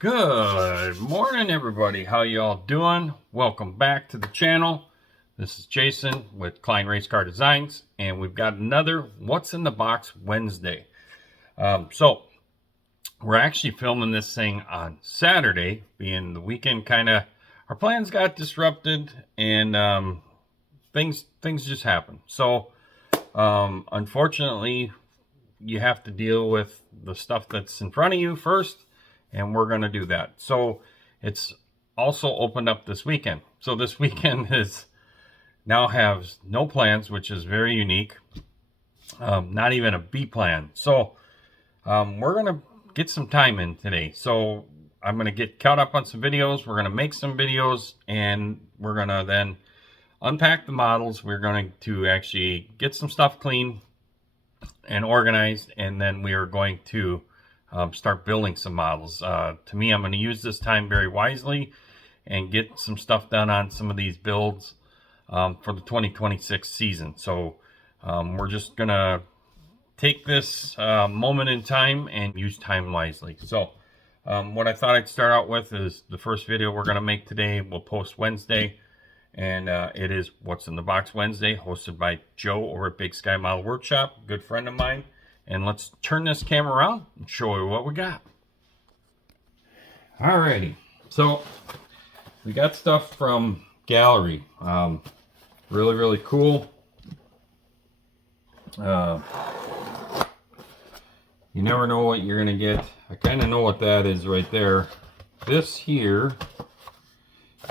Good morning, everybody. How you all doing? Welcome back to the channel. This is Jason with Klein Race Car Designs, and we've got another What's in the Box Wednesday. So we're actually filming this thing on Saturday, being the weekend. Our plans got disrupted, and things just happen. So unfortunately, you have to deal with the stuff that's in front of you first, and we're going to do that. So it's also opened up this weekend. So this weekend is now has no plans, which is very unique. Not even a B plan. So we're going to get some time in today. So I'm going to get caught up on some videos. We're going to make some videos, and we're going to then unpack the models. We're going to actually get some stuff clean and organized, and then we are going to start building some models. To me, I'm going to use this time very wisely and get some stuff done on some of these builds for the 2026 season. So we're just going to take this moment in time and use time wisely. So what I thought I'd start out with is the first video we're going to make today. We'll post Wednesday. And it is What's in the Box Wednesday, hosted by Joe over at Big Sky Model Workshop, good friend of mine. And let's turn this camera around and show you what we got. Alrighty, so we got stuff from Gaahleri. Really cool. You never know what you're gonna get. I kind of know what that is right there. This here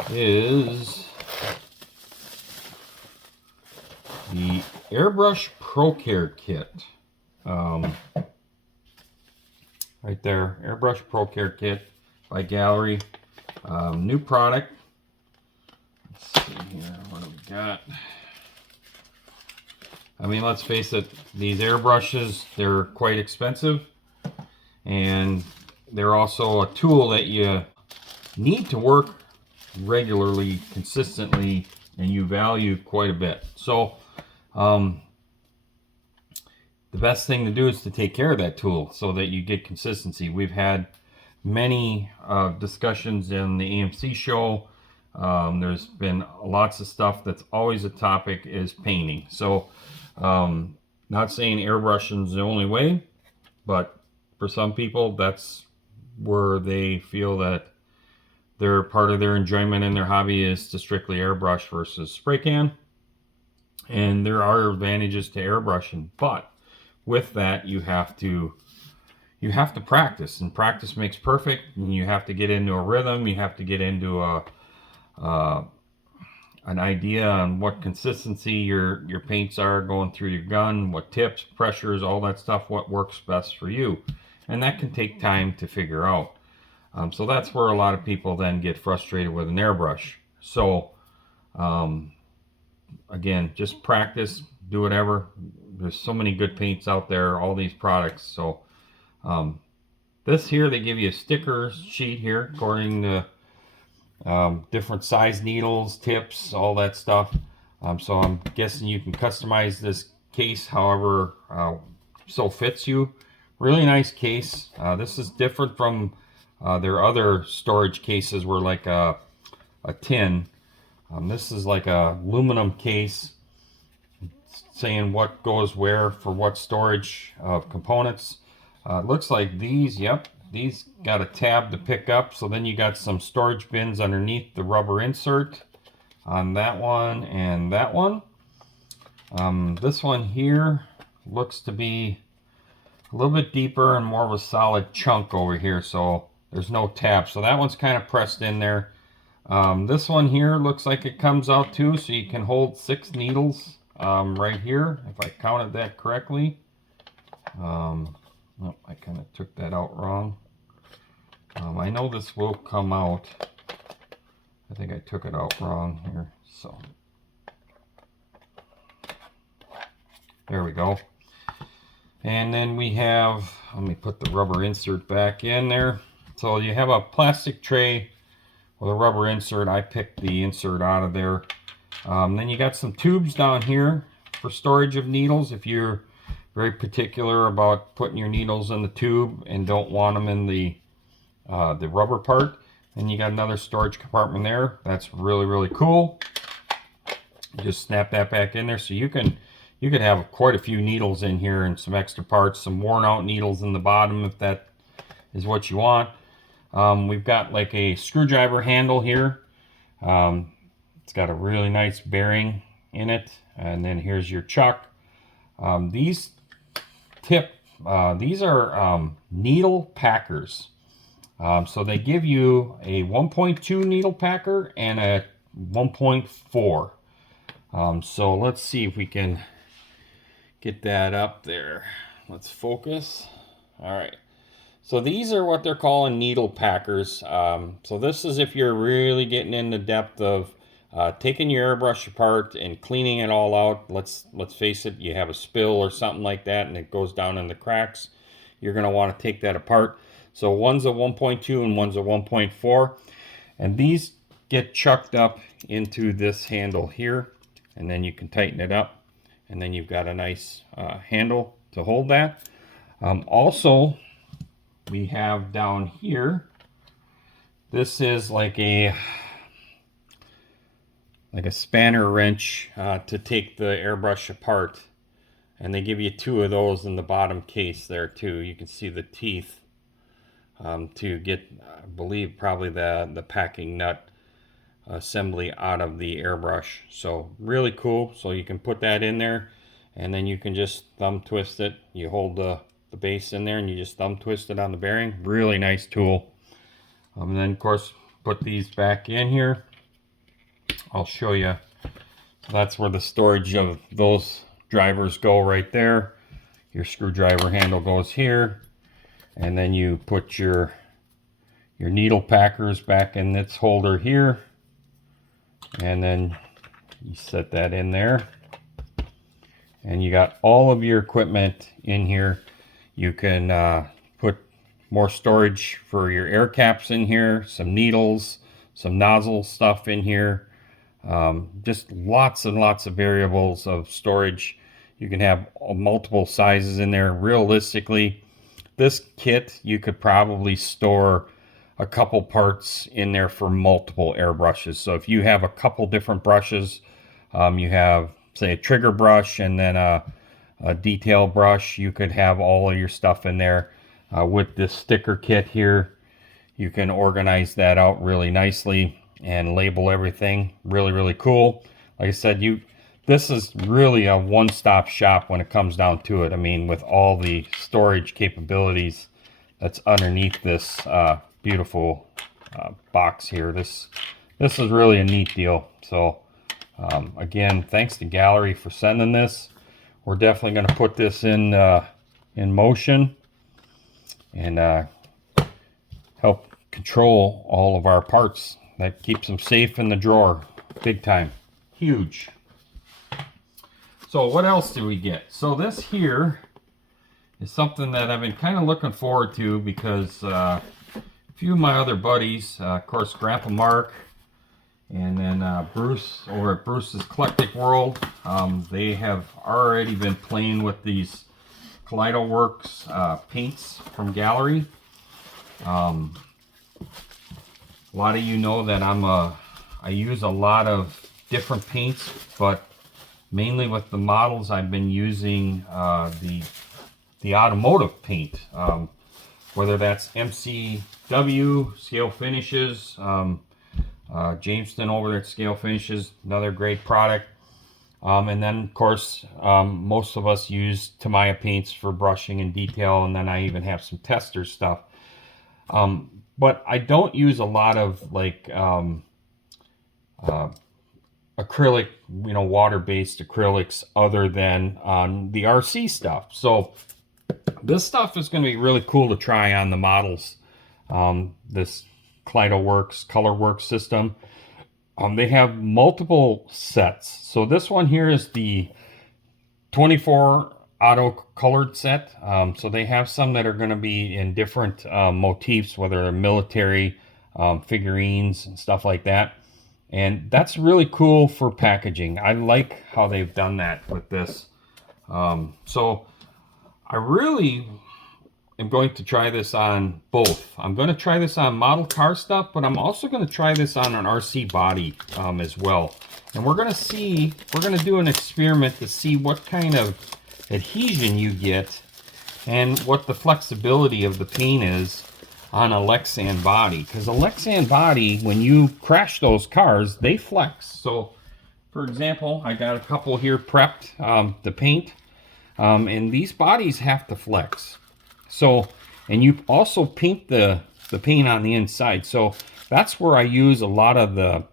is the Airbrush Pro Care Kit. Right there, Airbrush Pro Care Kit by Gaahleri. New product. Let's see here, what do we got? I mean, let's face it, these airbrushes, they're quite expensive. And they're also a tool that you need to work regularly, consistently, and you value quite a bit. So the best thing to do is to take care of that tool so that you get consistency. We've had many discussions in the AMC show. There's been lots of stuff that's always a topic is painting. So not saying airbrushing is the only way, but for some people that's where they feel that their part of their enjoyment in their hobby is to strictly airbrush versus spray can. And there are advantages to airbrushing, but with that you have to practice, and practice makes perfect. And you have to get into a rhythm. You have to get into an idea on what consistency your paints are going through your gun, what tips, pressures, all that stuff, what works best for you, and that can take time to figure out. So that's where a lot of people then get frustrated with an airbrush. So again, just practice, do whatever. There's so many good paints out there, all these products. So this here, they give you a sticker sheet here according to different size needles, tips, all that stuff. So I'm guessing you can customize this case however so fits you. Really nice case. This is different from their other storage cases were like a tin. This is like a aluminum case saying what goes where for what storage of components. Looks like these, yep, these got a tab to pick up. So then you got some storage bins underneath the rubber insert on that one and that one. This one here looks to be a little bit deeper and more of a solid chunk over here. So there's no tab. So that one's kind of pressed in there. This one here looks like it comes out too, so you can hold 6 needles right here, if I counted that correctly. Oh, I kind of took that out wrong. I know this will come out. I think I took it out wrong here. So there we go. And then we have, let me put the rubber insert back in there. So you have a plastic tray with a rubber insert. I picked the insert out of there. Then you got some tubes down here for storage of needles. If you're very particular about putting your needles in the tube and don't want them in the the rubber part. And you got another storage compartment there. That's really, really cool. Just snap that back in there, so you can have quite a few needles in here and some extra parts, some worn out needles in the bottom if that is what you want. We've got like a screwdriver handle here. It's got a really nice bearing in it, and then here's your chuck. These are needle packers. So they give you a 1.2 needle packer and a 1.4. So let's see if we can get that up there. Let's focus. All right. So these are what they're calling needle packers. So this is if you're really getting in the depth of taking your airbrush apart and cleaning it all out. Let's face it, you have a spill or something like that and it goes down in the cracks. You're going to want to take that apart. So one's a 1.2 and one's a 1.4. And these get chucked up into this handle here. And then you can tighten it up. And then you've got a nice handle to hold that. Also, we have down here, this is like a spanner wrench to take the airbrush apart. And they give you 2 of those in the bottom case there too. You can see the teeth to get, I believe, probably the packing nut assembly out of the airbrush. So really cool. So you can put that in there and then you can just thumb twist it. You hold the base in there and you just thumb twist it on the bearing. Really nice tool. And then of course put these back in here. I'll show you. That's where the storage of those drivers go right there. Your screwdriver handle goes here, and then you put your needle packers back in this holder here, and then you set that in there, and you got all of your equipment in here. You can put more storage for your air caps in here, some needles, some nozzle stuff in here. Just lots and lots of variables of storage. You can have multiple sizes in there. Realistically, this kit, you could probably store a couple parts in there for multiple airbrushes. So if you have a couple different brushes, you have, say, a trigger brush and then a detail brush, you could have all of your stuff in there. With this sticker kit here, you can organize that out really nicely and label everything. Really, really cool. Like I said, this is really a one-stop shop when it comes down to it. I mean, with all the storage capabilities that's underneath this beautiful box here, this is really a neat deal. So again, thanks to Gaahleri for sending this. We're definitely going to put this in motion and help control all of our parts. That keeps them safe in the drawer, big time, huge. So what else do we get? So this here is something that I've been kind of looking forward to because a few of my other buddies, of course, Grandpa Mark, and then Bruce over at Bruce's Eclectic-World, they have already been playing with these Kaleido-Works paints from Gaahleri. A lot of you know that I use a lot of different paints, but mainly with the models I've been using the automotive paint, whether that's MCW, Scale Finishes, Jamestown over there at Scale Finishes, another great product. And then of course, most of us use Tamiya paints for brushing and detail, and then I even have some tester stuff. But I don't use a lot of like acrylic, water-based acrylics other than on the RC stuff. So this stuff is going to be really cool to try on the models. This Kaleido-Works Colorworks system. They have multiple sets. So this one here is the 24 auto colored set. So they have some that are going to be in different motifs, whether they're military figurines and stuff like that. And that's really cool for packaging. I like how they've done that with this. So I really am going to try this on both. I'm going to try this on model car stuff, but I'm also going to try this on an RC body as well. And we're going to do an experiment to see what kind of adhesion you get and what the flexibility of the paint is on a Lexan body. Because a Lexan body, when you crash those cars, they flex. So, for example, I got a couple here prepped to paint. And these bodies have to flex. So, and you also paint the paint on the inside. So that's where I use a lot of the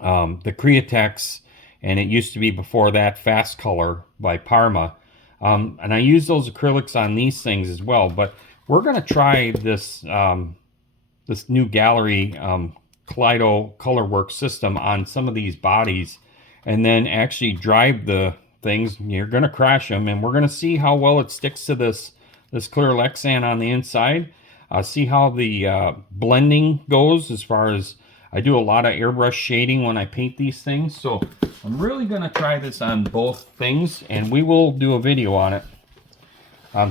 Createx, and it used to be before that Fast Color by Parma. And I use those acrylics on these things as well. But we're going to try this this new Gaahleri Kaleido Colorworks system on some of these bodies, and then actually drive the things. You're going to crash them, and we're going to see how well it sticks to this clear Lexan on the inside. See how the blending goes, as far as I do a lot of airbrush shading when I paint these things. So I'm really going to try this on both things, and we will do a video on it.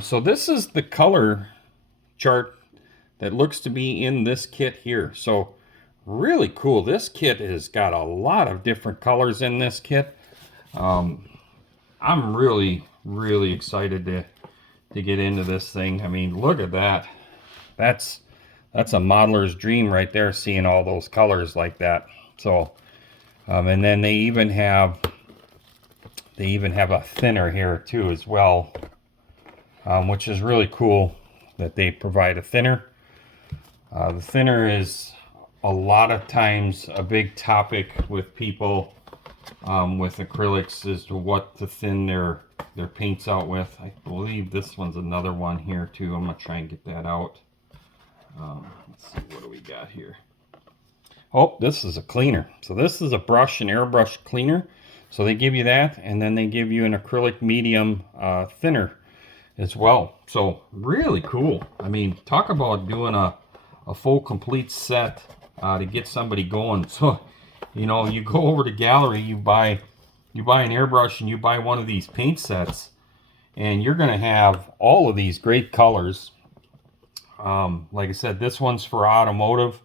So this is the color chart that looks to be in this kit here. So really cool. This kit has got a lot of different colors in this kit. I'm really excited to get into this thing. I mean, look at that. That's a modeler's dream right there, seeing all those colors like that. So, and then they even have a thinner here too as well, which is really cool that they provide a thinner. The thinner is a lot of times a big topic with people with acrylics as to what to thin their paints out with. I believe this one's another one here too. I'm gonna try and get that out. Let's see, what do we got here? Oh, this is a cleaner. So this is a brush and airbrush cleaner. So they give you that, and then they give you an acrylic medium thinner as well. So really cool. I mean, talk about doing a full complete set to get somebody going. So, you know, you go over to Gaahleri, you buy an airbrush and you buy one of these paint sets, and you're going to have all of these great colors. Like I said, this one's for automotive.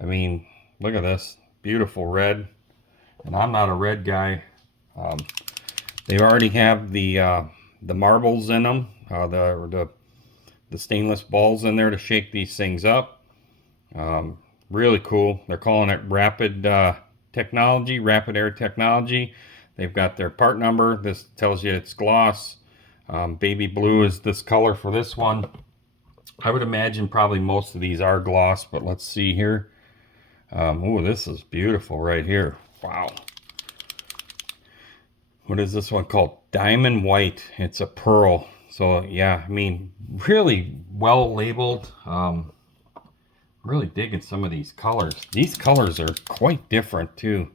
I mean, look at this beautiful red, and I'm not a red guy. They already have the marbles in them, the stainless balls in there to shake these things up. Really cool. They're calling it rapid technology, rapid air technology. They've got their part number. This tells you it's gloss. Baby blue is this color for this one. I would imagine probably most of these are gloss, but let's see here. Oh, this is beautiful right here. Wow. What is this one called? Diamond White. It's a pearl. So yeah, I mean, really well labeled. Really digging some of these colors. These colors are quite different too.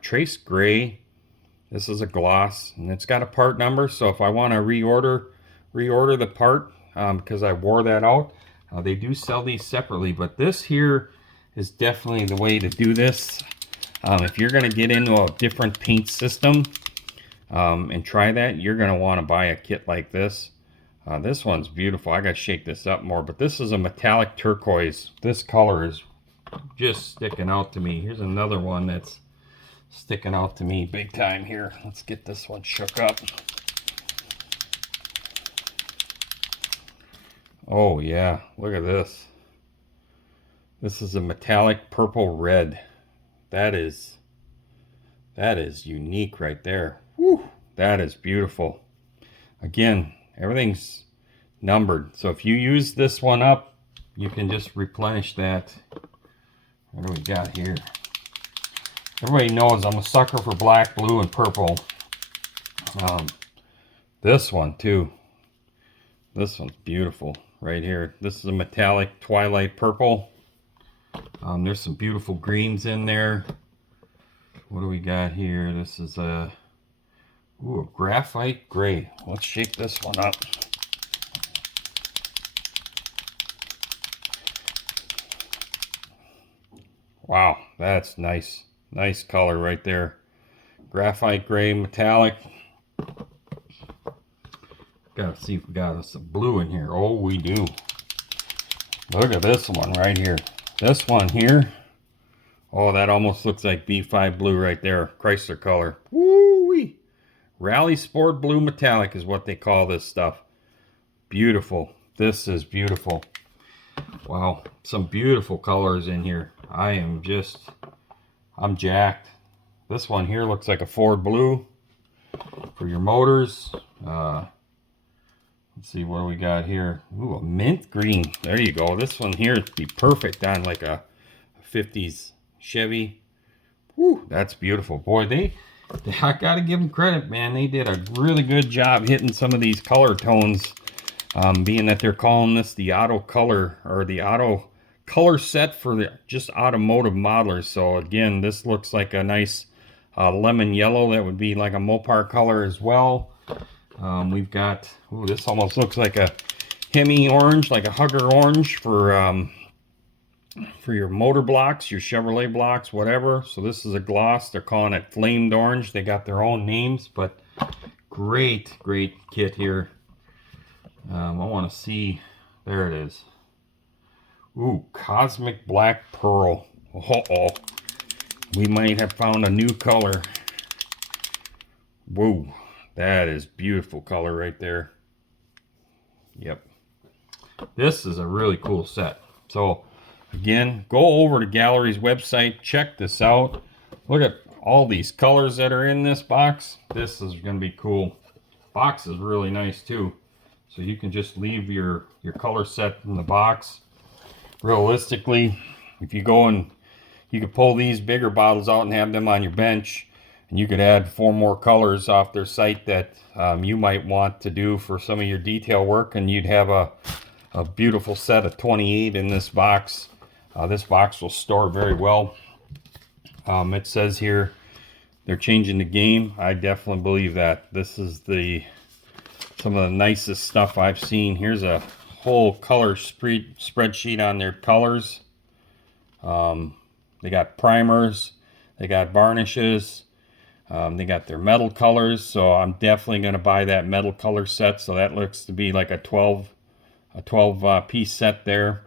Trace Gray. This is a gloss, and it's got a part number. So if I want to reorder the part, because I wore that out, they do sell these separately. But this here is definitely the way to do this. If you're going to get into a different paint system and try that, you're going to want to buy a kit like this. This one's beautiful. I got to shake this up more, but this is a metallic turquoise. This color is just sticking out to me. Here's another one that's sticking out to me big time here. Let's get this one shook up. Oh yeah, look at this. This is a metallic purple red. That is unique right there. Woo, that is beautiful. Again, everything's numbered. So if you use this one up, you can just replenish that. What do we got here? Everybody knows I'm a sucker for black, blue, and purple. This one too. This one's beautiful right here. This is a metallic twilight purple. There's some beautiful greens in there. What do we got here? This is a graphite gray. Let's shake this one up. Wow, that's nice. Nice color right there. Graphite gray metallic. Gotta see if we got us some blue in here. Oh, we do. Look at this one right here. This one here. Oh, that almost looks like B5 blue right there. Chrysler color. Woo-wee. Rally Sport Blue Metallic is what they call this stuff. Beautiful. This is beautiful. Wow. Some beautiful colors in here. I'm jacked. This one here looks like a Ford blue for your motors. Let's see, what do we got here? Ooh, a mint green. There you go. This one here would be perfect on like a 50s Chevy. Woo, that's beautiful. Boy, I gotta give them credit, man. They did a really good job hitting some of these color tones. Being that they're calling this the auto color, or the auto color set for the just automotive modelers. So again, this looks like a nice lemon yellow. That would be like a Mopar color as well. We've got, ooh, this almost looks like a Hemi orange, like a Hugger orange for your motor blocks, your Chevrolet blocks, whatever. So this is a gloss. They're calling it flamed orange. They got their own names, but great kit here. I want to see, there it is. Ooh, Cosmic Black Pearl. Uh-oh. We might have found a new color. Whoa. That is beautiful color right there. Yep. This is a really cool set. So again, go over to Gaahleri's website, check this out. Look at all these colors that are in this box. This is going to be cool. Box is really nice too. So you can just leave your color set in the box. Realistically, if you go and you could pull these bigger bottles out and have them on your bench, and you could add 4 more colors off their site that you might want to do for some of your detail work, and you'd have a beautiful set of 28 in this box. This box will store very well. It says here they're changing the game. I definitely believe that. This is some of the nicest stuff I've seen. Here's a whole color spreadsheet on their colors. They got primers, they got varnishes, they got their metal colors. So I'm definitely going to buy that metal color set. So that looks to be like a 12 piece set there.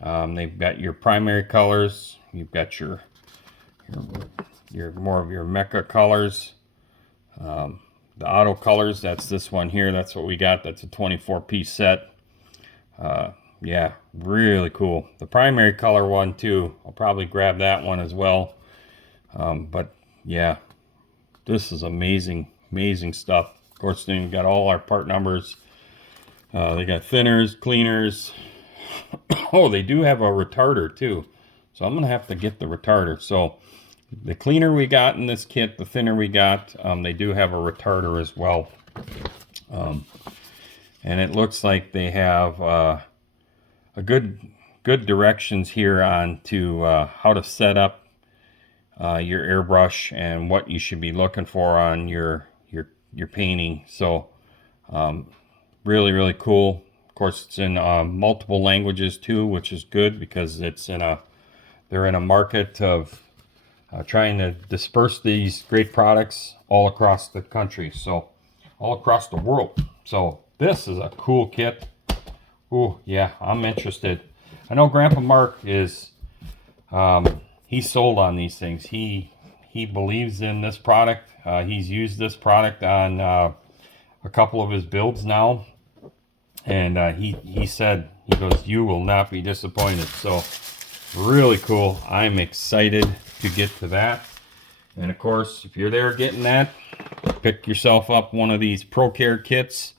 They've got your primary colors. You've got your more of your mecha colors. The auto colors, that's this one here. That's what we got. That's a 24 piece set. Yeah, really cool. The primary color one too. I'll probably grab that one as well. But yeah, this is amazing stuff. Of course, then we've got all our part numbers. They got thinners, cleaners. Oh, they do have a retarder too. So I'm gonna have to get the retarder. So the cleaner we got in this kit, the thinner we got, they do have a retarder as well. And it looks like they have a good directions here on to how to set up your airbrush and what you should be looking for on your painting. So really cool. Of course, it's in multiple languages too, which is good because they're in a market of trying to disperse these great products all across the country, so all across the world. So this is a cool kit. Oh yeah, I'm interested. I know Grandpa Mark is he's sold on these things. He believes in this product. He's used this product on a couple of his builds now, and he said, he goes, you will not be disappointed. So really cool. I'm excited to get to that. And of course, if you're there getting that, pick yourself up one of these Pro Care kits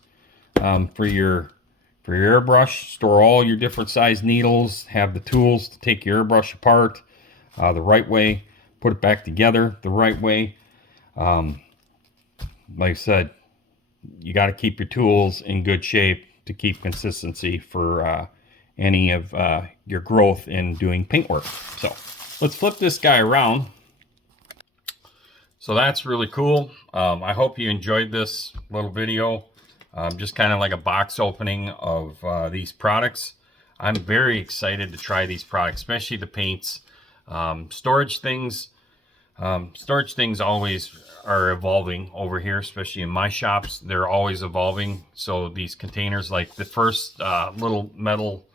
for your airbrush. Store all your different size needles, have the tools to take your airbrush apart the right way, put it back together the right way. Like I said, you got to keep your tools in good shape to keep consistency for any of your growth in doing paint work. So let's flip this guy around. So that's really cool. I hope you enjoyed this little video. Just kind of like a box opening of these products. I'm very excited to try these products, especially the paints. Storage things, Storage things always are evolving over here, especially in my shops. They're always evolving. So these containers, like the first little metal,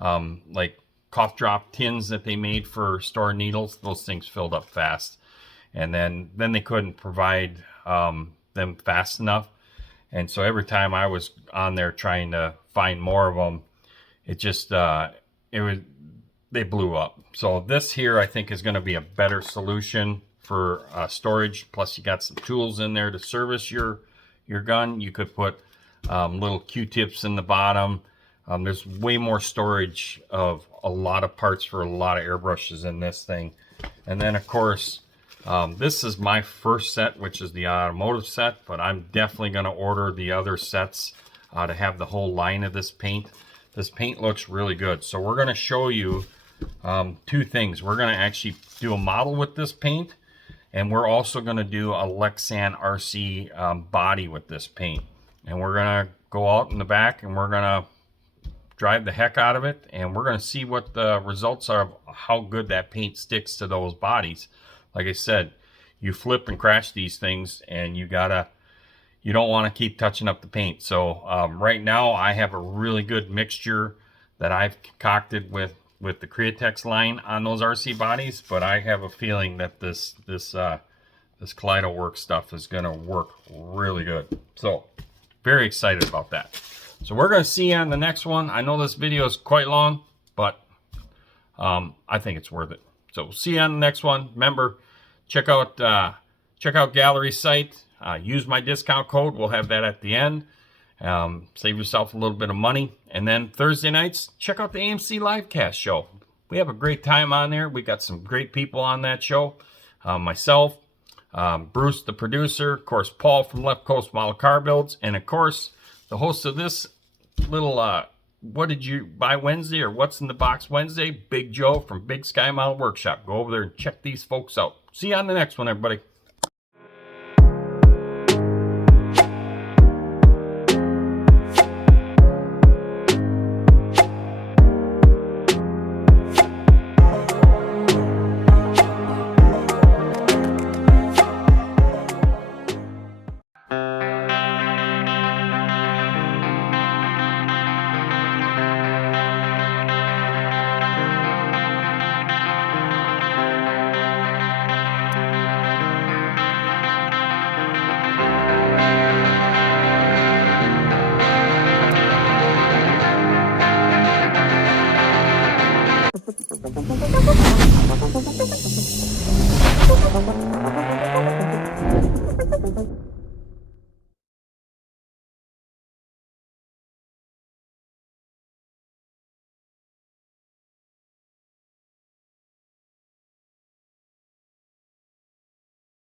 like cough drop tins that they made for storing needles, those things filled up fast. And then they couldn't provide them fast enough. And so every time I was on there trying to find more of them, it just, they blew up. So this here, I think, is going to be a better solution for storage. Plus, you got some tools in there to service your gun. You could put little Q-tips in the bottom. There's way more storage of a lot of parts for a lot of airbrushes in this thing. And then, of course, this is my first set, which is the automotive set, but I'm definitely going to order the other sets to have the whole line of this paint. This paint looks really good. So we're going to show you two things. We're going to actually do a model with this paint, and we're also going to do a Lexan RC body with this paint. And we're going to go out in the back and we're going to drive the heck out of it, and we're going to see what the results are of how good that paint sticks to those bodies. Like I said, you flip and crash these things, and you don't want to keep touching up the paint. So right now I have a really good mixture that I've concocted with the Createx line on those RC bodies, but I have a feeling that this Kaleido Works stuff is going to work really good. So very excited about that. So we're going to see you on the next one. I know this video is quite long, but I think it's worth it. So we'll see you on the next one. Remember, check out Gaahleri site. Use my discount code. We'll have that at the end. Save yourself a little bit of money. And then Thursday nights, check out the AMC Livecast show. We have a great time on there. We got some great people on that show. Myself, Bruce, the producer, of course, Paul from Left Coast Model Car Builds, and of course, the host of this little what did you buy Wednesday, or what's in the box Wednesday, Big Joe from Big Sky Model Workshop. Go over there and check these folks out. See you on the next one, everybody.